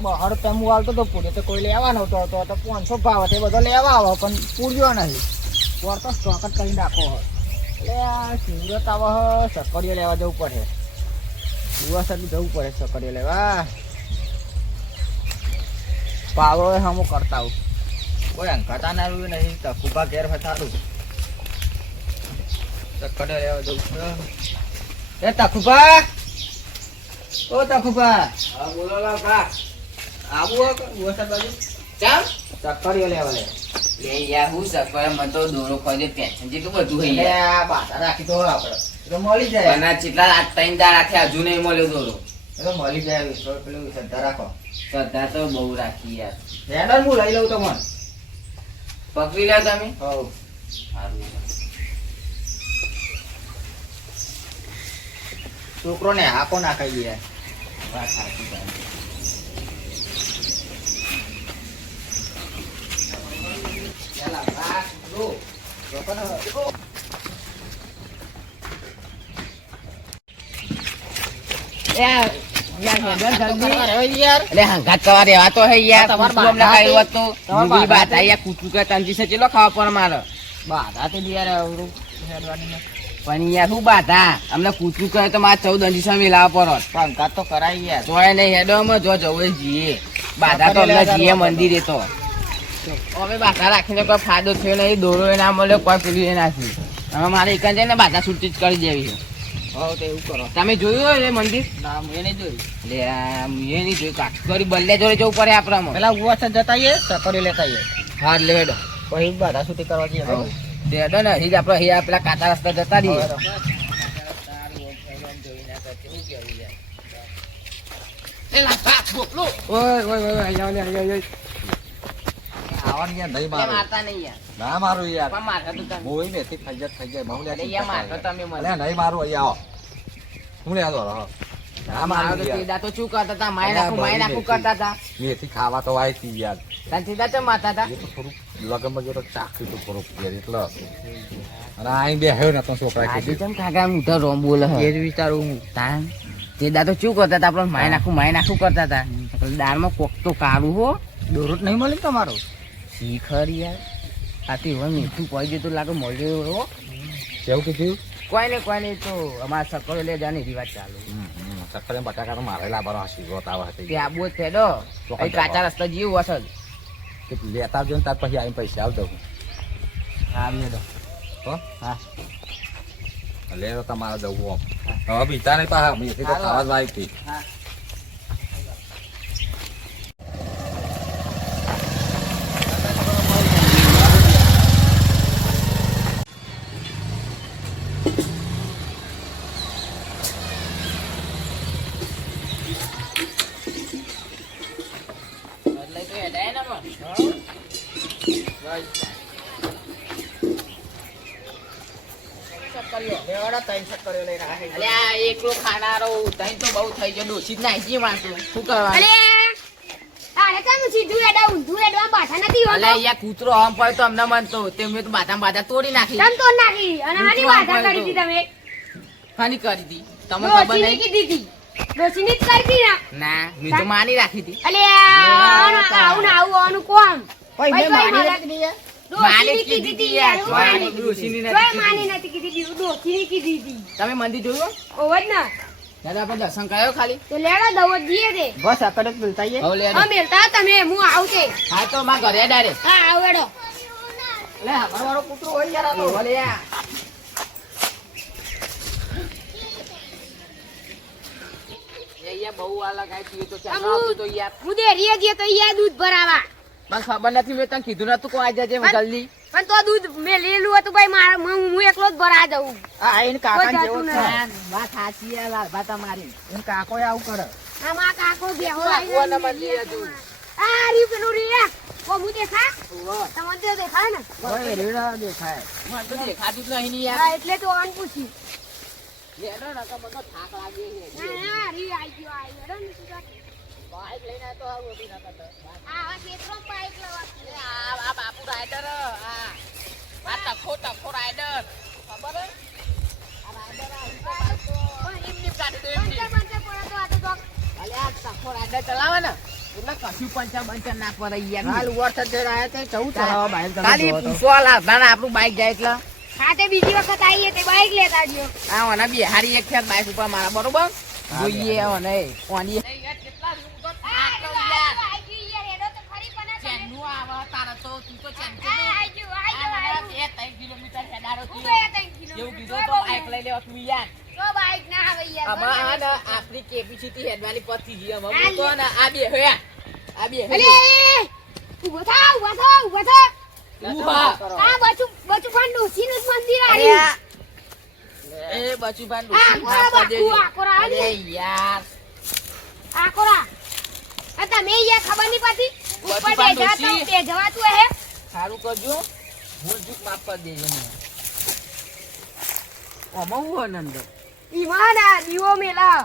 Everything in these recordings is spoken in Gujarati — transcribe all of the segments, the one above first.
બહાર તમે હું આવતો તો પૂરી તો કોઈ લેવા નહોતો તો 500 ભાવ તે બધો લેવા આવો પણ પૂર્યો નહીં પોર તો સ્ટોક જ કરી નાખો એટલે આ સુરત આવો સકડીઓ લેવા જવું પડે દિવસ જવું પડે સકડીઓ લેવા પાવડો હમું કરતા આવું કોઈ અંકાતા ના આવ્યું નહીં તકુબા ઘેર ફસાડું સકડીઓ લેવા જવું એ તકુબા ઓ તકુબા હા બોલો લાકા આવું વરસાદ બાજુ ચાલ સકડીઓ લેવા લે લે યાર હું સકવાય મન તો દોરો ખોજે પેશન જેટલું બધું હઈ એટલે આ બાધા રાખી દો આપણે તો મળી જાય પણ આ ચેટલા આ 3 દાડાથી હજુ નહીં મળ્યો દોરો એ તો મળી જાય વિશ્વાસ પેલું શ્રદ્ધા રાખો શ્રદ્ધા તો બહુ રાખી યાર હેડર હું લઈ લઉં તમને પકડી લ્યો તમે હવ સારું છોકરોને હાકો નાખાઈ ગયા વાત સાચી તારી. ચાલા બા લો લોકોને યાર યાર એટલે હંગાત કરવા દેવા તો હે યાર તમાર કૂતરું અમને બાધા કાંઈ હતી? હોત તો તમાર મૂંગી બાધા બાધા યાર કૂતરું કે તંજી છે ચેલો ખાવા પર મારે બાધા તે યાર અવરું હેડવાની ને પણ યાર શું બાધા અમને કૂતરું કહે તો મારે 14 અંજી સામે લાવવા પર પંકા તો કરાય યાર જોય નહીં હેડોમાં જો જવું જીએ બાધા તો અમને જીએ મંદિરે તો હવે બાધા રાખીને કોઈ ફાયદો થયો નહીં દોરો એ ના મળ્યો કોઈ પેલું એ નાખ્યું હવે મારે એક જ ને બાધા છૂટી જ કરી દેવી છે હવ તો એવું કરો તમે જોયું હોય એ મંદિર ના મેં નહીં જોયું એટલે આ મેં નહીં જોયું કાકી કરી બલ્લે જોડે જવું પડે આપણામાં પેલા ઉવાસા જતા આવીએ સકડીઓ લેતા આવીએ હા એટલે હેડો પછી બાધા છૂટી કરવા જઈએ હવ. તે હેડો ને હજી જ આપણે અહીંયા પેલા કાચા રસ્તા જતા રહીએ ઓય ઓય ઓય અહીંયા આવવાની યાર નહીં મારું મારતા નહીં યાર ના મારું યાર પણ મારતા તો તમે મોઈ ને થઈ જાય બહુ લે અરે યાર મારતો તમે મને અલે નહીં મારું અહીંયા આવો હું લે આવો રહો ના મારો મારું તો યાર સીધા તો શું કરતા હતા માય નાખું કરતા હતા મેથી ખાવા તો આઈ હતી યાર તને સીધા ચમ મારતા હતા એ તો થોડુંક લગનમાં જો તો ચાખ્યું તો થોડુંક યાર એટલે અને અહીં બેહ્યો ને તો છોકરા આજે કીધું ચમ કાકા હું તો રોમ બોલે એ જ વિચારું હું તાન સીધા તો શું કરતા હતા આપણે માય નાખું કરતા હતા દાળમાં કોક તો કાળું હો દોરો જ નહીં મળે ને તમારો શીખર યાર આથી હવે મીઠું પડી જતું લાગે મળ્યો હો કેવું કીધું કોઈ ને તો અમારા સકડો લે જાની રિવાજ ચાલુ ચક્કરે બટાકા તો મારે લાવવાનો આ શીરો તાવ હતી તે આબુ જ થેડો અહીં કાચા રસ્તા જીવ અસલ કે લેતા આવજો ને ત્યાર પછી આવીને પૈસા આલ દઉં હા મેડો હો હા લે તો તમારે જવું આમ હવે બીજા નહીં પાછા મેથી તો ખાવા જ આવી હતી હા અલ્યા એકલો ખાનારો તઈ તો બહુ થઈ ગયો ડોસી જ નાખી મારતો શું કરવાનું તારે કેમ સીધું એડા ઊંધું એડવા બાધા નથી હોતો અલે યાર કૂતરો આમ પડ્યો તો અમને મનતો તે મેં તો બાધા તોડી નાખી તમ તો નાખી અને હાની બાધા કરી હતી તમે ખાની કરી હતી તમને ખબર ડોશીને નહીં કીધી હતી ડોશીને જ કરી હતી ને ના મેં તો માની રાખી હતી અલે આવું ને આવું આનું કોમ ભાઈ મેં મારી રાખી દઈએ માની ડોશીને કીધી કીધી હતી હતી યાર યાર માની ડોશીની નથી કોઈ કીધી. માની નથી કીધી હતી ડોશીને કીધી હતી તમે મંદિર જોયું ઓવર ના દાદા આપણે દર્શન કર્યો ખાલી તો લેડા દવો દીએ દે બસ અકડ જ મિલતા આવીએ હવે લે હા મેલતા તમે હું આવું તે હા તો માં ઘરે ડાયરેક્ટ હા આવડો લે અમારો કૂતરો હોય યાર આ તો ભલે યાર યાર બહુ અલગ આઈ પીએ તો ચાલ આવતું તો યાર હું દેરીએ જઈએ તો યાર દૂધ ભરાવા મને ખબર નથી મેં તને કીધું નતું કોઈ આજે જલ્દી પણ તો દૂધ મેં લેલું હતું ભાઈ મારા હું એકલો જ ભરા દઉં આ એને કાકા કોઈ જેવો જ જાતું છે નહીં. વાત સાચી યાર લાલભા તમારી એને કાકો આવું કરે આમાં કાકો બેહો કાકોને મંદિરે હતું. આ રહ્યું પેલું રિયા ઓ હું દેખા તમને તો દેખાય ને ઓય રેડા દેખાય મને તો દેખાતું જ નહીં યાર હા એટલે તો આન પૂછી લેડો નકર મને તો થાક લાગે છે હા રી આઈ ગયો આઈ હેડો ને સીધા બાઈક લઈને આ તો આવું હતી નકર તો આ ખેતરો પાઇપ લવા આ બાપુ રાઈડર આ ટખો રાઈડર ખબર હે આ રાઈડર આ ઈકો બાઈક તો એમ કાઢી દો એમ પંચર પંચર પડે તો આ તો અલ્યા ટખો રાઈડર ચલાવે ને એટલે કશું પંચર બંચર ના પડે યાર. હાલ વરસાદ જઈને આયા તે જવું ચલાવવા બહાર તમે ખાલી જોવો તો. પૂછવા લાવતા ને આપણું બાઈક જાય એટલે હા તે બીજી વખત આવીએ તે બાઈક લેતા આવજો. આ ઓને બિહારી એક છે બાઈક ઉપર મારા બરોબર જોઈએ ઓને ઓની ચેનનું આવે તારે તો તું તો ચેન કે બે 3 કિલોમીટર હેડારો એવું કીધું તો બાઈક લઈ લેવા તું યાર. આમાં આ ને આપણી કેપેસિટી હેડવાની પતી ગઈ અમે તો ને આ બે હે ઉભો થા ઉભા. આ બચુ પણ ડોસીનું જ મંદિર અરે આવ્યું. એ બચુભાન આ કોરા બાપુ, આ કોરા અરે યાર આ કોરા આ તમે યાર ખબર નહીં પડતી ઉપર બચુભાન બેઠા તો ડોશી. બે જવાતું હે. સારું કરજો ભૂલ ચૂક માફ કરી દેજો મને આમાં હું હોય ને અંદર ઈમાં ના દીવો મેલા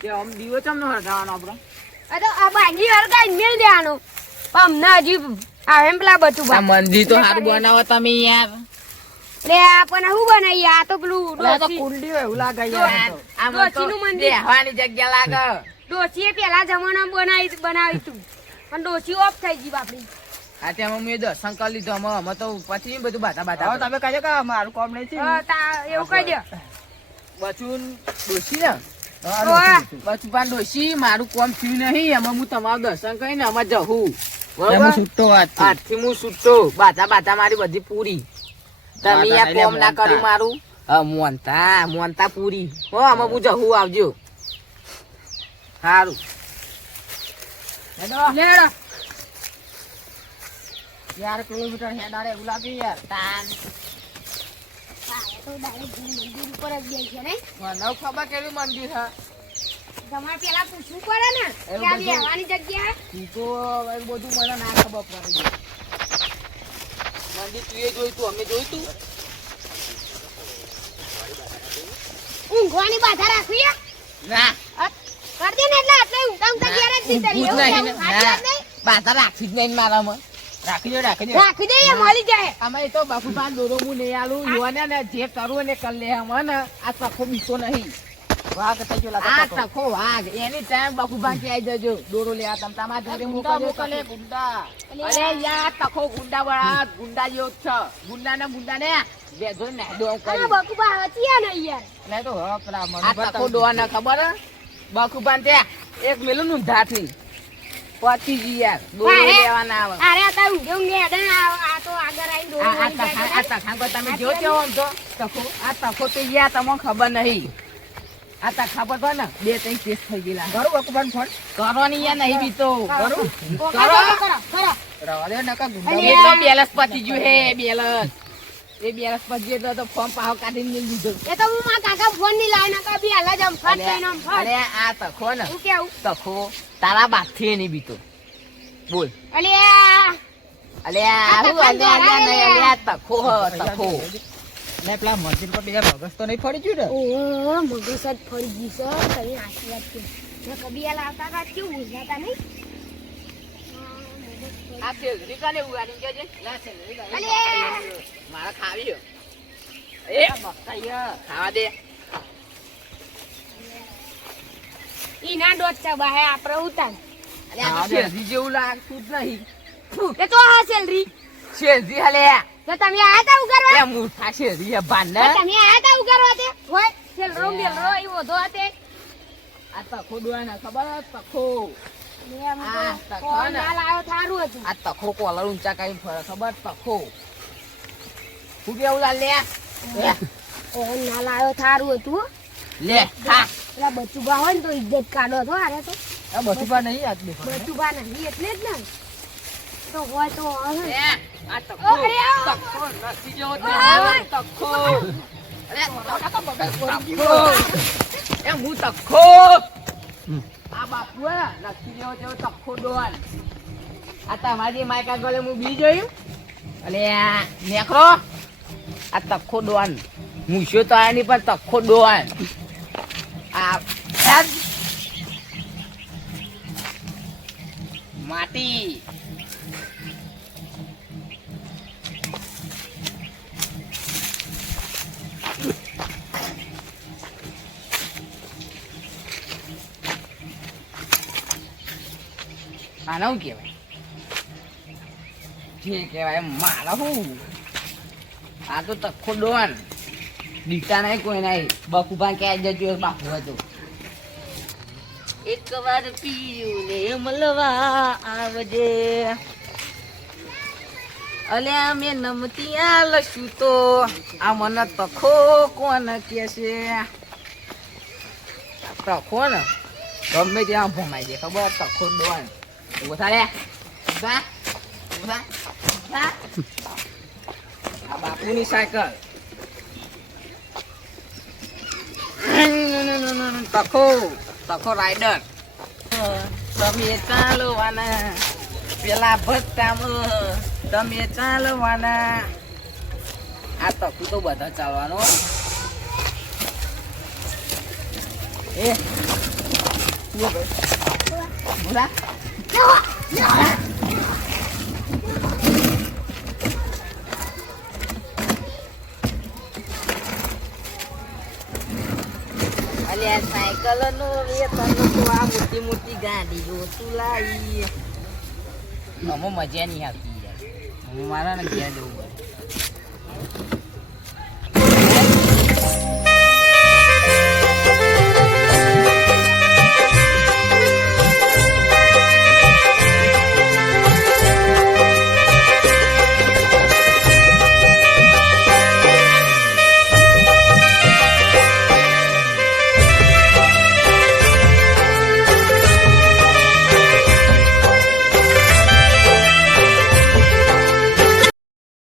કે આમ દીવો ચમ નો હટાવવાનો આપણો આ તો આ બાંધી હરગાઈ મેલ દેવાનો અમને હજી આવે એમ પેલા બચુ આ મંદિર તો સારું બનાવો તમે યાર લે આપણને શું બનાવીએ આ તો પેલું એટલે આ તો ડોશી કુંડી હોય એવું લાગે યાર. આ મને તો ડોશીનું મંદિર. બેહવાની જગ્યા લાગે ડોશીએ પેલા જમાનામાં બનાવી તું પણ ડોશી ઓફ થઈ ગઈ બાપડી. આ ત્યાં મેં દર્શન કરી લીધું અમે તો પછી બધું બાતા હવે બાતા તમે કહેજો કે મારું કામ નહીં છે એવું કહી દો. બચુન ડોશી ને ઓય. બચુભાન ડોશી મારું કોમ થયું નહીં એમાં હું તમારું દર્શન કરીને અમે જવું એમાં બરોબર છૂટો વાત છે. આજથી હું છૂટો બાતા મારી બધી પૂરી તમે બાધા યાર એટલે કોમ ના મોનતા. કર્યું મારું મોનતા પૂરી હો અમે હું જવું આવજો સારું હેડો. લેડો. 11 કિલોમીટર હેડાડે એવું લાગે યાર. તાન હા, એ તો direct મંદિર ઉપર જ જાય છે ને મને ખબર કેવું મંદિર છે તમારે પેલા પૂછવું પડે ને કે એવું આ બધું? બેહવાની જગ્યા ઈ તો હવે બધું મને ના ખબર પડી મંદિર તું એ જોયું તું અમે જોયું તું ઊંઘવાની બાધા રાખવી હે? ના કરી દે ને એટલે આટલે ઊંઘતા ઊંઘતા ઘેર જ જીતરી. ઊંઘવું જ એવું નહીં ને. કેવું? સાચી વાત ના. નહીં? બાધા રાખી જ નહીં મારામાં રાખી દો રાખી દો. રાખી દે એ મળી જાય. અમે તો બાપુભાન દોરો હું નહીં આલું યુવાને ને જે કરવું ને કરી લે અમે ને આ તખો બીતો નહીં વાહ, કે થઈ ગયો લાગે આ તો. તખો વાઘ એની ટાઈમ બાપુભાન કે આવી જજો દોરો લેવા તમ તમારા જોડે ગુંડા મોકલજો મોકલે, ગુંડા. અરે યાર તખો ગુંડા વાળા ગુંડા જેવો જ છે ગુંડા ને બેધો ને દો આ કરી બકુબા હચિયા ને યાર. એટલે તો હવે પેલા આ મનોભાઈ તખો ડોવા ને ખબર હે બાપુભાન ત્યાં એક મેલું નું ધાથી પતી જી યાર દોરો અરે. લેવાના આવે અરે આ તાર ઊંઘે ઊંઘે હેડે ને આ તો આગળ આવીને દોરો આ મળી જાય આ છે. તખાન પર તમે જો છો આમ તો તખો આ તખો તો યાર તમને ખબર નહીં આ તખા પર તો ને 2-3 કેસ થઈ ગયેલા કરું બકુબાન ફોન. કરવાની યાર નહીં બીતો કરું. કરો, કરો. રવા દે નકા ગુંડા. અરે. એ તો બેલસ પતી ગયું હે બેલસ એ બેલસ પતી ગયું તો ફોર્મ પાહો કાઢીને લઈ લીધો એ તો હું મારા કાકા ફોન ની લાઈન નકા બી હાલ જ આમ ફટ થઈને આમ ફટ. અરે આ તખો ને હું કેવું તખો તારા બાથથી નહીં બીતો બોલ અલે અલે આ હું અલે અલે નહીં અલે આ તખો હ તખો ને પેલા મંદિર પર બીજા મગજ તો નહીં પડી ગયું ને? ઓ મગજ જ ફરી ગયું છે તમે આશીર્વાદ કે મેં કબી હાલ આવતા કા કેવું ઉજાતા નહીં આ સેલરી કાને ઉગાડી કેજે લા સેલરી અલે. મારા ખાવી હો એ બકાયા ખાવા દે ઈ ના ડોટ છે બાહે આપણે ઉતાર અલે આ તો સેલરી જેવું લાગતું જ નહીં એ તો હા સેલરી સેલરી હલે તો તમે આયા તા ઉગારવા એ મૂઠા સેલરી હે બાને તો તમે આયા તા ઉગારવા તે હોય સેલરો મેલરો ઈ વધો તે આ તખો ડોવાના ખબર હે તખો મે આ તો તખો કોણ ને. ના લાયો થારું હતું આ તખો કોલર ઊંચા કાઈ ફરે ખબર તખો હું કેવું લા લે કોણ ના લાયો થારું હતું લે ખા પેલા બચુબા હોય ને તો ઇજ્જત કાઢો તો આરે તો આ બચુબા નહીં આજ દેખો. બચુબા નહીં એટલે જ ને તો હોય તો હવે લે આ તખો અરે આ. તખો નથી જેવો ઓય. તખો અરે તખો બગલ પડી ગયો એ હું તખો આ બાપુ હે નથી જેવો તખો ડોલ આ તમારી માયકા ગોલે હું બી જોયું અલે આ નેકરો આ તખો ડોન મૂછો તો આની પર તખો ડોન આ હેડ. માટી આને શું કહેવાય જે કહેવાય મારા શું આ તો તખો ડોન દીકતા નહીં કોઈ નહીં બકુભા ક્યાં જજો બાપુ હતો એક વાર પીયું ને મળવા આવજે અલ્યા મેં નમતી લશું તો આ મને તખો કોણ કે છે તખો ને ગમે ત્યાં ભમાઈ જાય ખબર તખો ડોન ઉભા રે ઉભા ઉભા ઉભા આ બાપુની સાયકલ તખો રાઈડર તમે ચાલવાના પેલા ભટ્ટામાં તમે ચાલવાના આ તખું તો બધા ચાલવાનો એ બોલા સાયકલ નો વેતન તો આ મોટી મોટી ગાડીઓ તું લાવી આમાં મજા નહીં આવતી યાર હું મારા ને ઘેર જવું પડે